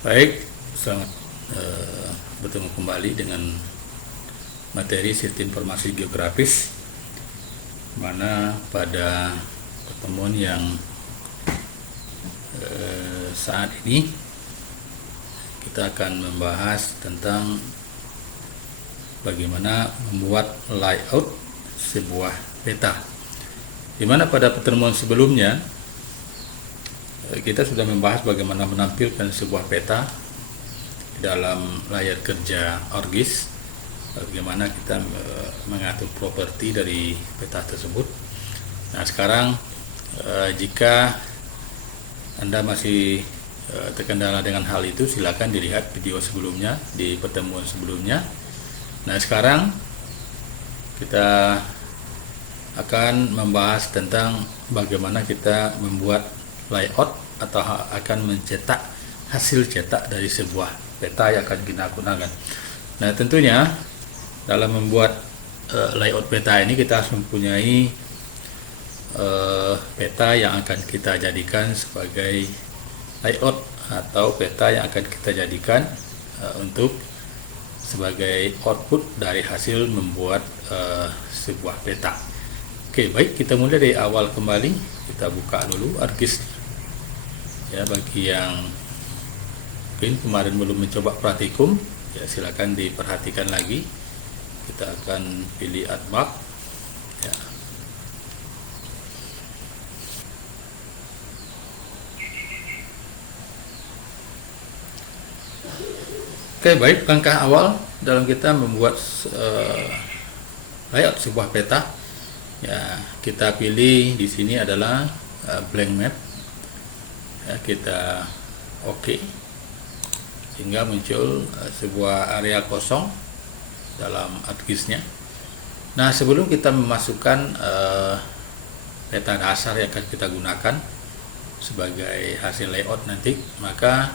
Baik, selamat bertemu kembali dengan materi sistem informasi geografis, mana pada pertemuan yang saat ini kita akan membahas tentang bagaimana membuat layout sebuah peta, di mana pada pertemuan sebelumnya kita sudah membahas bagaimana menampilkan sebuah peta di dalam layar kerja ArcGIS, bagaimana kita mengatur properti dari peta tersebut. Nah, sekarang jika Anda masih terkendala dengan hal itu, silakan dilihat video sebelumnya di pertemuan sebelumnya. Nah, sekarang kita akan membahas tentang bagaimana kita membuat layout atau akan mencetak hasil cetak dari sebuah peta yang akan kita gunakan. Nah, tentunya dalam membuat layout peta ini kita harus mempunyai peta yang akan kita jadikan sebagai layout atau peta yang akan kita jadikan untuk sebagai output dari hasil membuat sebuah peta. Oke, baik, kita mulai dari awal kembali. Kita buka dulu ArcGIS. Ya, bagi yang mungkin kemarin belum mencoba praktikum, ya silakan diperhatikan lagi. Kita akan pilih ArcMap. Ya. Oke, baik, langkah awal dalam kita membuat layout sebuah peta, ya kita pilih di sini adalah blank map. Ya, kita oke, sehingga muncul sebuah area kosong dalam ArcGIS-nya. Nah, sebelum kita memasukkan peta dasar yang akan kita gunakan sebagai hasil layout nanti, maka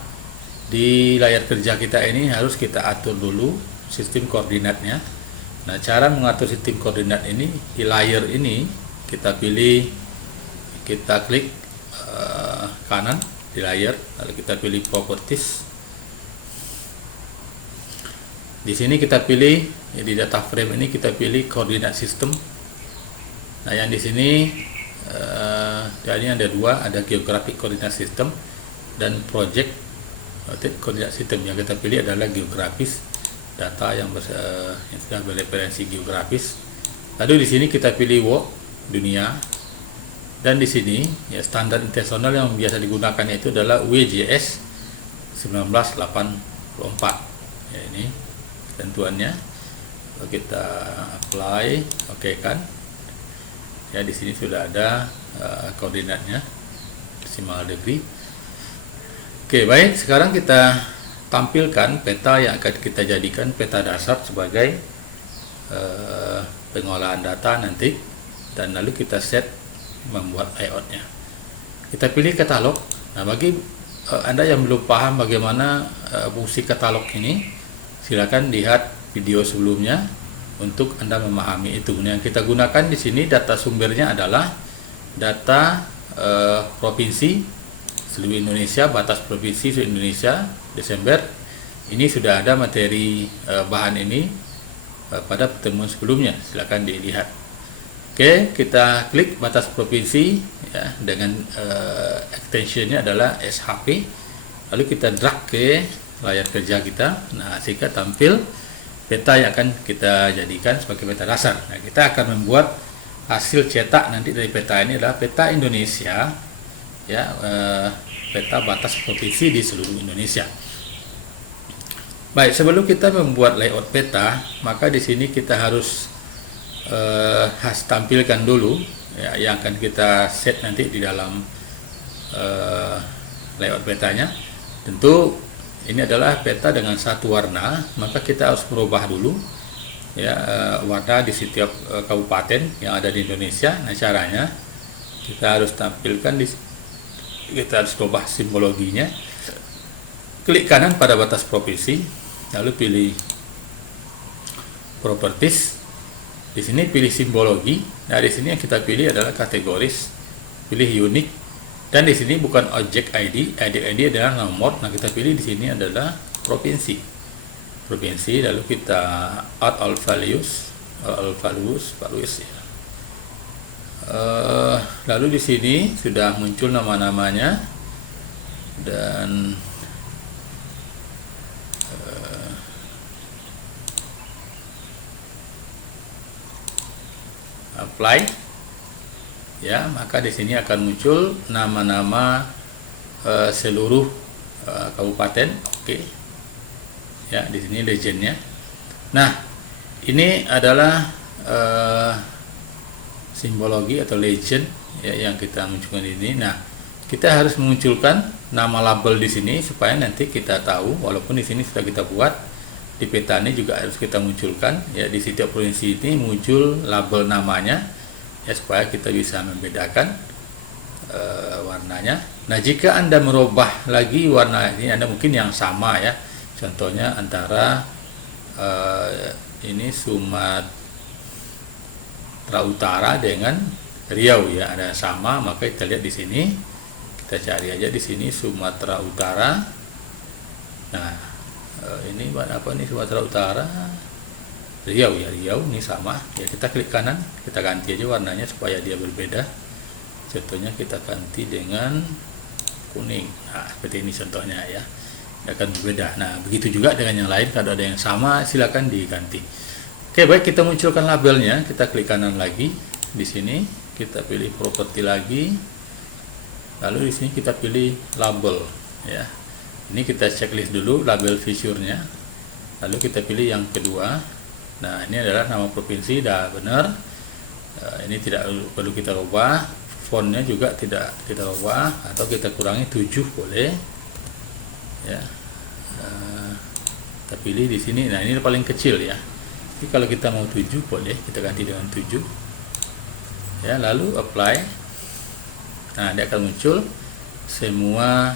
di layar kerja kita ini harus kita atur dulu sistem koordinatnya. Nah, cara mengatur sistem koordinat ini, di layer ini kita pilih, kita klik kanan di layar, lalu kita pilih properties. Di sini kita pilih, ya, di data frame ini kita pilih koordinat sistem. Nah, yang di sini ini ada dua, ada geographic coordinate system dan project koordinat sistem. Yang kita pilih adalah geografis, data yang sudah bereferensi geografis. Lalu di sini kita pilih world, dunia. Dan di sini ya standar internasional yang biasa digunakan itu adalah WJS 1984. Ya, ini ketentuannya. Kalau kita apply, oke kan? Ya, di sini sudah ada koordinatnya, decimal degree. Oke, baik. Sekarang kita tampilkan peta yang akan kita jadikan peta dasar sebagai pengolahan data nanti, dan lalu kita set membuat layoutnya. Kita pilih katalog. Nah, bagi Anda yang belum paham bagaimana fungsi katalog ini, silakan lihat video sebelumnya untuk Anda memahami itu. Nah, yang kita gunakan di sini data sumbernya adalah data provinsi seluruh Indonesia, batas provinsi seluruh Indonesia Desember. Ini sudah ada materi bahan ini pada pertemuan sebelumnya, silakan dilihat. Oke, kita klik batas provinsi, ya, dengan extensionnya adalah SHP. Lalu kita drag ke layar kerja kita. Nah, sehingga tampil peta yang akan kita jadikan sebagai peta dasar. Nah, kita akan membuat hasil cetak nanti dari peta ini adalah peta Indonesia, ya, peta batas provinsi di seluruh Indonesia. Baik, sebelum kita membuat layout peta, maka di sini kita harus tampilkan dulu, ya, yang akan kita set nanti di dalam layout petanya. Tentu ini adalah peta dengan satu warna, maka kita harus merubah dulu, ya, warna di setiap kabupaten yang ada di Indonesia. Nah, caranya kita harus tampilkan kita harus ubah simbologinya. Klik kanan pada batas provinsi, lalu pilih properties. Di sini pilih simbologi. Nah, di sini yang kita pilih adalah kategoris, pilih unik, Dan di sini bukan object ID, ID adalah nomor. Nah, kita pilih di sini adalah provinsi. Provinsi, lalu kita add all values ya. Lalu di sini sudah muncul nama-namanya dan apply ya, maka di sini akan muncul nama-nama seluruh kabupaten. Oke. Ya, di sini legendnya. Nah, ini adalah simbologi atau legend ya yang kita munculkan ini. Nah, kita harus memunculkan nama label di sini supaya nanti kita tahu, walaupun di sini sudah kita buat di peta ini juga harus kita munculkan ya, di setiap provinsi ini muncul label namanya ya, supaya kita bisa membedakan warnanya. Nah, jika Anda merubah lagi warna ini, Anda mungkin yang sama ya, contohnya antara ini Sumatera Utara dengan Riau ya, ada sama, maka kita lihat di sini, kita cari aja di sini Sumatera Utara. Nah, ini apa nih, Sumatera Utara Riau ya, Riau ini sama ya, kita klik kanan, kita ganti aja warnanya supaya dia berbeda. Contohnya kita ganti dengan kuning. Nah, seperti ini contohnya ya, akan berbeda. Nah, begitu juga dengan yang lain, kalau ada yang sama silakan diganti. Oke, baik, kita munculkan labelnya, kita klik kanan lagi di sini, kita pilih properti lagi, lalu di sini kita pilih label ya. Ini kita checklist dulu label feature-nya, lalu kita pilih yang kedua. Nah, ini adalah nama provinsi, dah benar. Ini tidak perlu kita ubah, fontnya juga tidak kita ubah, atau kita kurangi 7 boleh ya. Kita pilih di sini. Nah, ini paling kecil ya. Jadi kalau kita mau 7 boleh kita ganti dengan 7 ya, lalu apply. Nah, dia akan muncul semua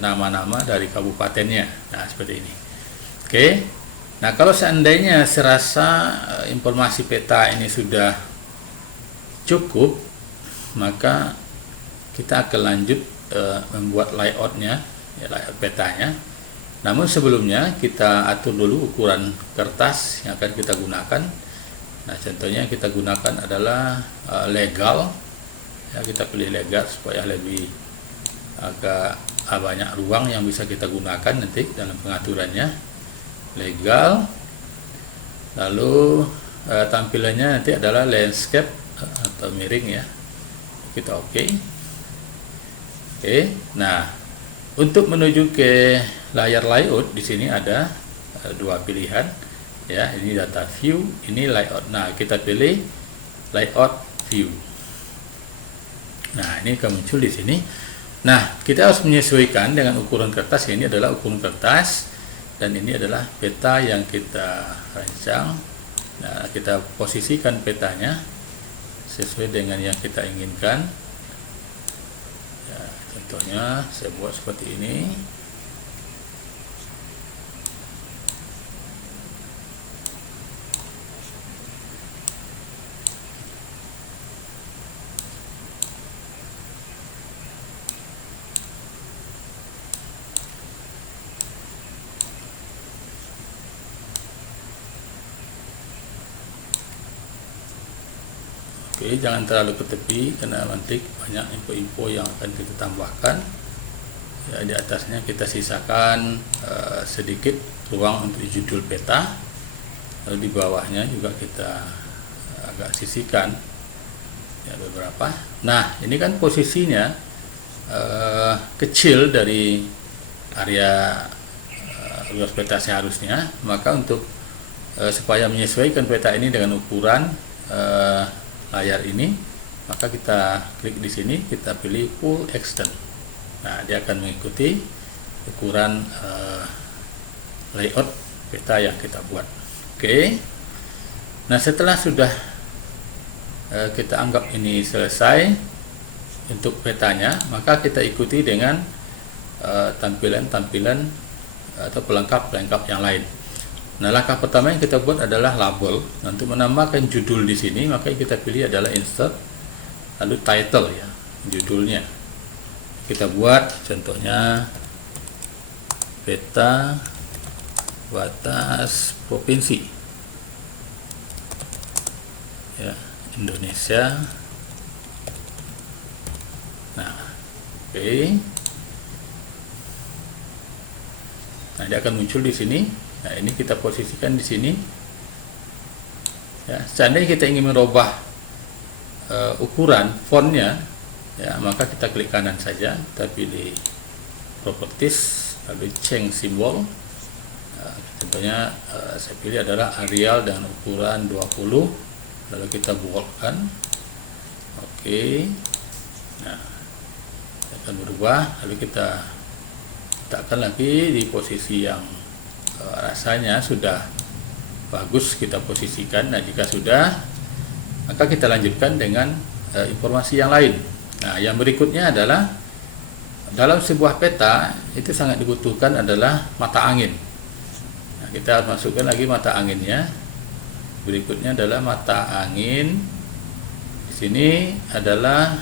nama-nama dari kabupatennya. Nah, seperti ini. Oke. Nah, kalau seandainya serasa informasi peta ini sudah cukup, maka kita akan lanjut membuat layoutnya ya, layout petanya. Namun sebelumnya kita atur dulu ukuran kertas yang akan kita gunakan. Nah, contohnya kita gunakan adalah legal ya, kita pilih legal supaya lebih agak banyak ruang yang bisa kita gunakan nanti dalam pengaturannya. Legal, lalu tampilannya nanti adalah landscape atau miring ya, kita oke. Nah, untuk menuju ke layar layout di sini ada dua pilihan ya, ini data view, ini layout. Nah, kita pilih layout view. Nah, ini akan muncul di sini. Nah, kita harus menyesuaikan dengan ukuran kertas. Ini adalah ukuran kertas dan ini adalah peta yang kita rancang. Nah, kita posisikan petanya sesuai dengan yang kita inginkan ya, contohnya saya buat seperti ini. Oke, jangan terlalu ke tepi karena nanti banyak info-info yang akan kita tambahkan. Ya, di atasnya kita sisakan sedikit ruang untuk judul peta. Lalu di bawahnya juga kita agak sisihkan ya, beberapa. Nah, ini kan posisinya kecil dari area luas peta seharusnya. Maka untuk supaya menyesuaikan peta ini dengan ukuran layar ini, maka kita klik di sini, kita pilih full extend. Nah, dia akan mengikuti ukuran layout peta yang kita buat. Oke. Nah, setelah sudah kita anggap ini selesai untuk petanya, maka kita ikuti dengan tampilan-tampilan atau pelengkap-pelengkap yang lain. Nah, langkah pertama yang kita buat adalah label. Nah, untuk menambahkan judul di sini, maka yang kita pilih adalah insert, lalu title ya, judulnya. kita buat contohnya peta batas provinsi ya Indonesia. Nah, oke. Nah, dia akan muncul di sini. Nah, ini kita posisikan di sini. Ya, seandainya kita ingin merubah ukuran fontnya, ya, maka kita klik kanan saja, kita pilih properties, lalu change symbol. Contohnya saya pilih adalah Arial dengan ukuran 20, lalu kita boldkan. Oke. Nah, akan berubah, lalu kita letakkan lagi di posisi yang rasanya sudah bagus kita posisikan. Nah, jika sudah, maka kita lanjutkan dengan informasi yang lain. Nah, yang berikutnya adalah dalam sebuah peta itu sangat dibutuhkan adalah mata angin. Nah, kita harus masukkan lagi mata anginnya. Berikutnya adalah mata angin. Di sini adalah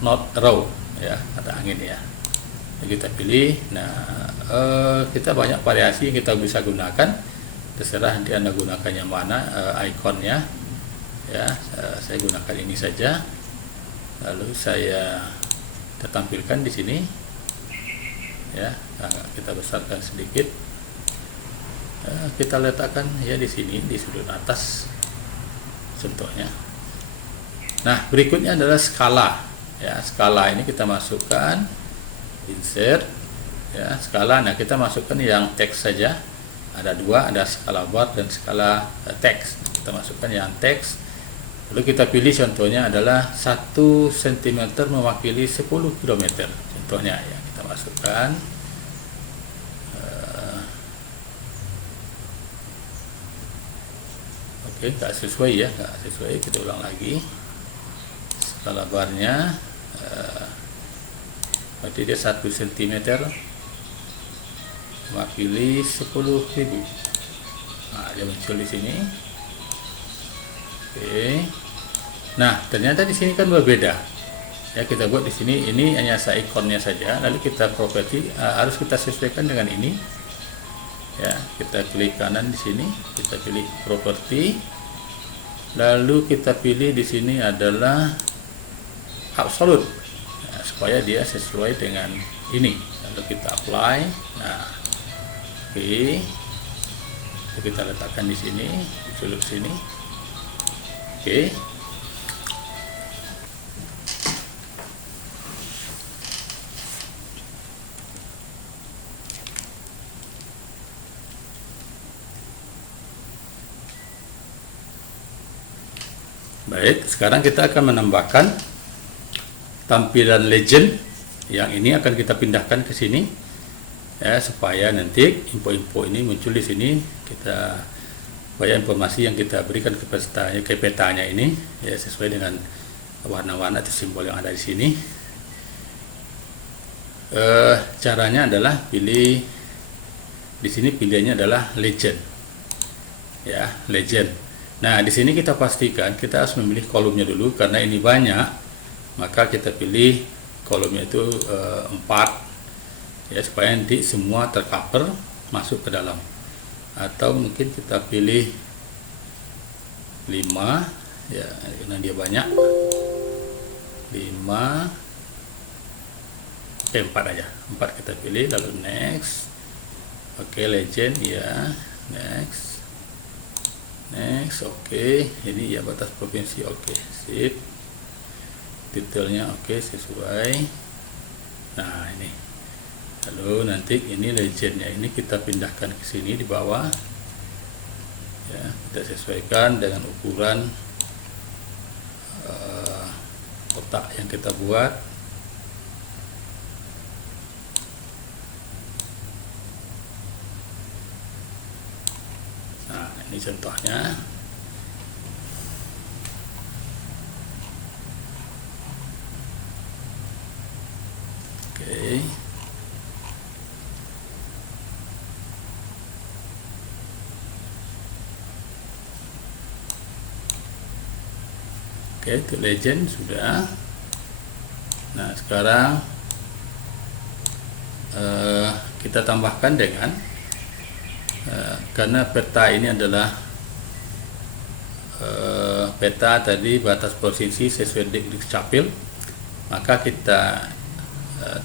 North Row, ya, mata angin ya. Kita pilih. Nah, kita banyak variasi yang kita bisa gunakan. Terserah nanti Anda gunakan yang mana ikonnya. Ya, saya gunakan ini saja. Lalu saya tampilkan di sini. Ya, kita besarkan sedikit. Kita letakkan ya di sini di sudut atas contohnya. Nah, berikutnya adalah skala. Ya, skala ini kita masukkan insert ya, skala. Nah, kita masukkan yang teks saja. Ada dua, ada skala bar dan skala teks. Kita masukkan yang teks. Lalu kita pilih contohnya adalah 1 cm mewakili 10 km. Contohnya ya, kita masukkan. Oke, nggak sesuai ya, nggak sesuai. Kita ulang lagi. Skala barnya berarti dia 1 cm mewakili 10.000. Nah, dia muncul di sini. Oke. Nah, ternyata di sini kan berbeda. Ya, kita buat di sini ini hanya ikonnya saja. Lalu kita properti harus kita sesuaikan dengan ini. Ya, kita klik kanan di sini, kita pilih properti. Lalu kita pilih di sini adalah absolute. Nah, supaya dia sesuai dengan ini. Lalu kita apply. Nah, oke. Kita letakkan di sini, di sudut sini. Oke. Baik, sekarang kita akan menambahkan tampilan legend. Yang ini akan kita pindahkan ke sini ya, supaya nanti info-info ini muncul di sini. Kita supaya informasi yang kita berikan ke petanya ini ya sesuai dengan warna-warna atau simbol yang ada di sini. Caranya adalah pilih di sini, pilihannya adalah legend ya, legend. Nah, di sini kita pastikan kita harus memilih kolomnya dulu karena ini banyak, maka kita pilih kolomnya itu 4 ya, supaya nanti semua tercover masuk ke dalam. Atau mungkin kita pilih 5 ya, karena dia banyak. 5 4 aja, 4 kita pilih, lalu next. Oke, legend ya, next. Oke, ini ya batas provinsi. Oke, sip. Detailnya oke, sesuai. Nah, ini. Lalu nanti ini legendnya ini kita pindahkan ke sini di bawah. Ya, kita sesuaikan dengan ukuran kotak yang kita buat. Nah, ini contohnya. Oke. Oke, itu legend sudah. Nah sekarang kita tambahkan dengan karena peta ini adalah peta tadi batas posisi sesuai Dukcapil, maka kita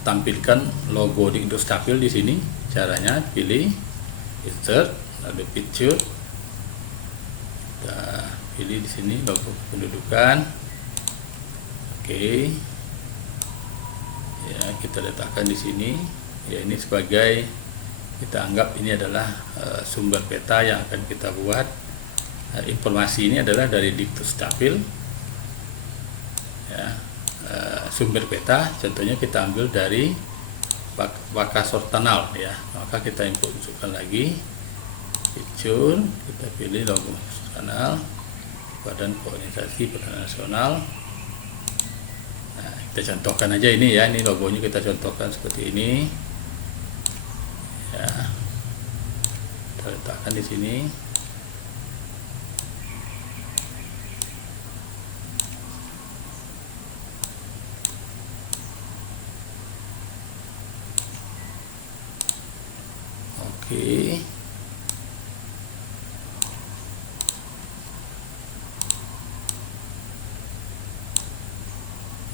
tampilkan logo Dukcapil di sini. Caranya pilih insert, lalu picture, kita pilih di sini logo kependudukan. Oke, ya kita letakkan di sini. Ya ini sebagai, kita anggap ini adalah sumber peta yang akan kita buat. Informasi ini adalah dari Dukcapil. Ya, sumber peta contohnya kita ambil dari Bakasortanal ya, maka kita masukkan lagi picture, kita pilih logo kanal Badan Koordinasi Pertahanan Nasional. Nah, kita contohkan aja ini ya, ini logonya kita contohkan seperti ini ya, kita letakkan di sini. Oke.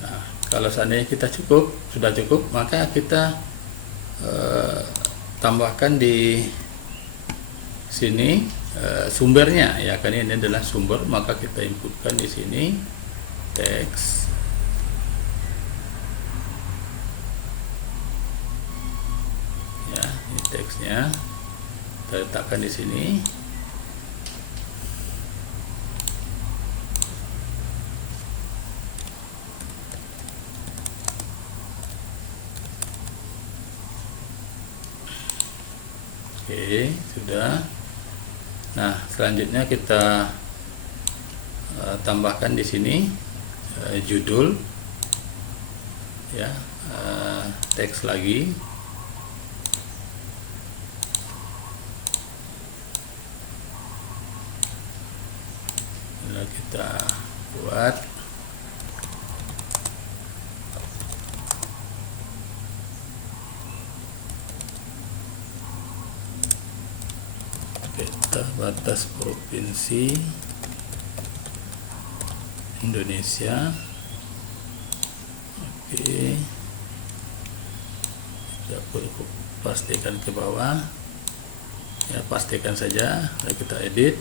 Nah, kalau seandainya kita sudah cukup, maka kita tambahkan di sini sumbernya ya, karena ini adalah sumber, maka kita inputkan di sini teks. Ya, ini teksnya. Kita letakkan di sini. Oke, sudah. Nah, selanjutnya kita tambahkan di sini judul ya, teks lagi. Lalu kita buat peta batas provinsi Indonesia. Oke, kita pastikan ke bawah ya, pastikan saja. Lalu kita edit.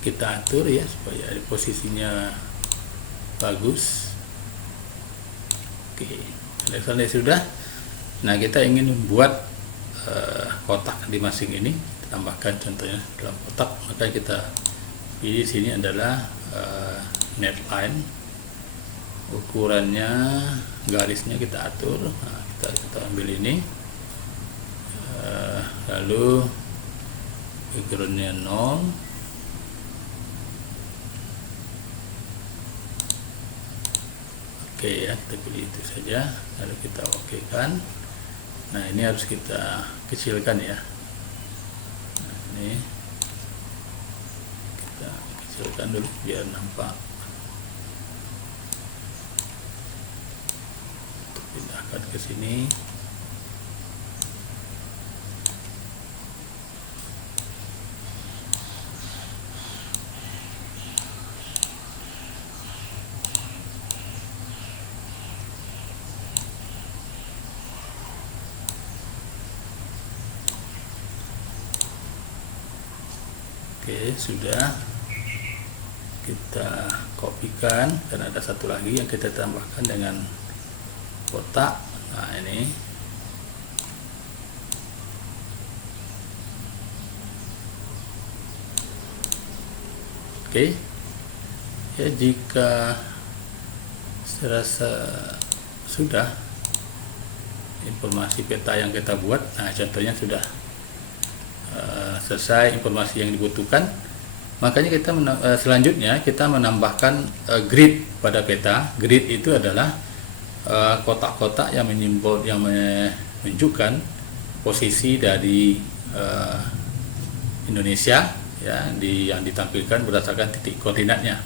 Kita atur ya supaya posisinya bagus. Oke, selesai sudah. Nah, kita ingin membuat kotak di masing ini, tambahkan contohnya dalam kotak, maka kita pilih sini adalah netline, ukurannya, garisnya kita atur. Nah, kita ambil ini, lalu backgroundnya 0. Oke ya, kita pilih itu saja, lalu kita oke kan. Nah, ini harus kita kecilkan ya. Nah, ini kita kecilkan dulu biar nampak. Untuk pindahkan ke sini. Oke, sudah kita kopikan, dan ada satu lagi yang kita tambahkan dengan kotak. Nah, ini oke ya. Jika serasa sudah informasi peta yang kita buat, nah contohnya sudah selesai informasi yang dibutuhkan, makanya kita selanjutnya kita menambahkan grid pada peta. Grid itu adalah kotak-kotak yang menunjukkan posisi dari Indonesia ya, yang ditampilkan berdasarkan titik koordinatnya.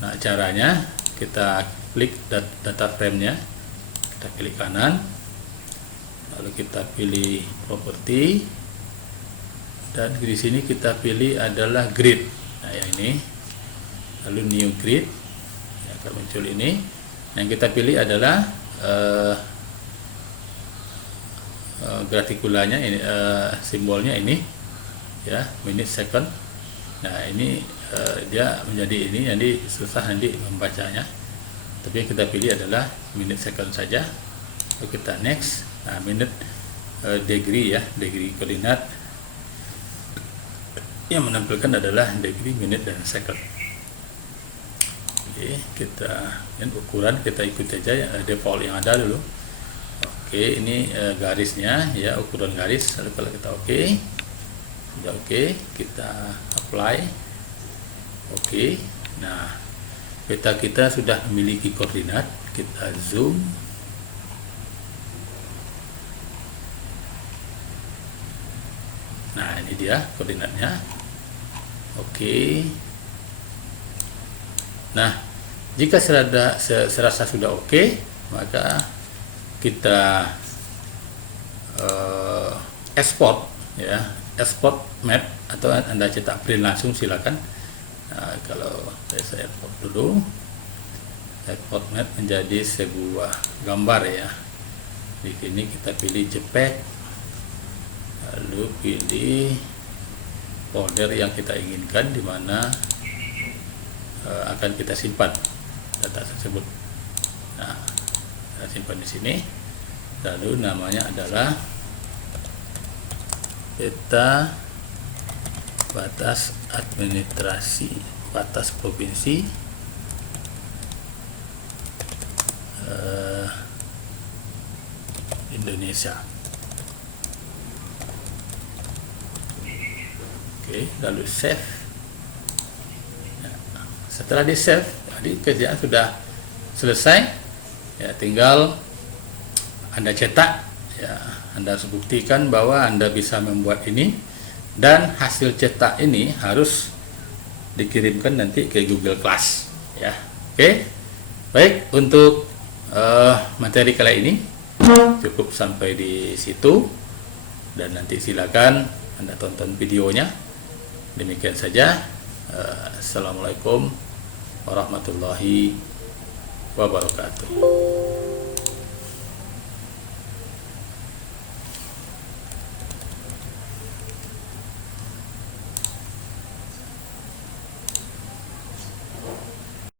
Nah, caranya kita klik data frame-nya, kita klik kanan, lalu kita pilih properti, dan di sini kita pilih adalah grid. Nah, yang ini, lalu new grid, ya, akan muncul ini. Yang kita pilih adalah gratikulanya ini, simbolnya ini ya, minute second. Nah, ini dia menjadi ini, jadi susah nanti membacanya, tapi yang kita pilih adalah minute second saja. Lalu kita next. Nah, minute degree ya, degree koordinat yang menampilkan adalah degree, minute, dan second. Oke, kita ukuran kita ikuti aja ya, default yang ada dulu. Oke, ini garisnya ya, ukuran garis. Lalu kalau kita oke, sudah oke, kita apply. Oke, nah peta kita sudah memiliki koordinat. Kita zoom. Nah, ini dia koordinatnya. Oke. Nah, jika serasa sudah oke, maka kita export ya, export map, atau Anda cetak print langsung silakan. Nah, kalau saya export dulu, export map menjadi sebuah gambar ya. Di sini kita pilih JPEG, lalu pilih folder yang kita inginkan, di mana akan kita simpan data tersebut. Nah, kita simpan di sini. Lalu namanya adalah peta batas administrasi batas provinsi Indonesia. Oke, lalu save. Nah, setelah di save, tadi kerjaan sudah selesai ya, tinggal Anda cetak ya. Anda harus buktikan bahwa Anda bisa membuat ini, dan hasil cetak ini harus dikirimkan nanti ke Google Class ya. Oke, baik, untuk materi kali ini cukup sampai di situ, dan nanti silakan Anda tonton videonya. Demikian saja. Assalamualaikum warahmatullahi wabarakatuh.